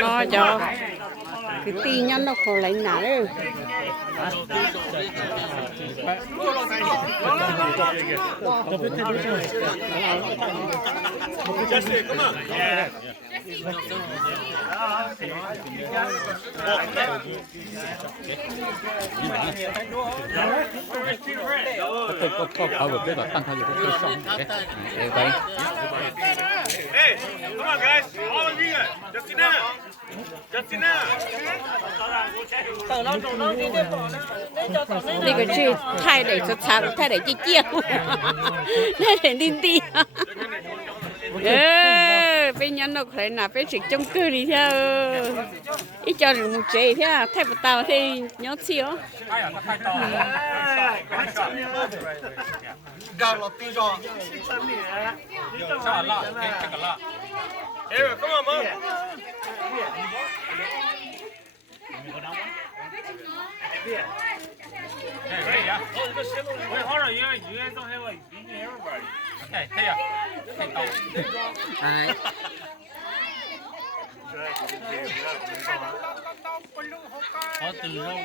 Nó cho cái ti nhân nó khó lấy nào đấy. có một cái là tăng hơn được cái song đấy. Hey, come on, guys. All of you. Justina. Justina. 那个是太得是长，太得去叫，太得拎地。bên nhân nó phải là phải trực chung cư đi theo ít cho được một chế thế thay một tàu thì nhớ xíu Got a thing on. Here, come on, mom. Wait, hold on. You guys don't have like vegan everybody. Okay, here. Có từ đâu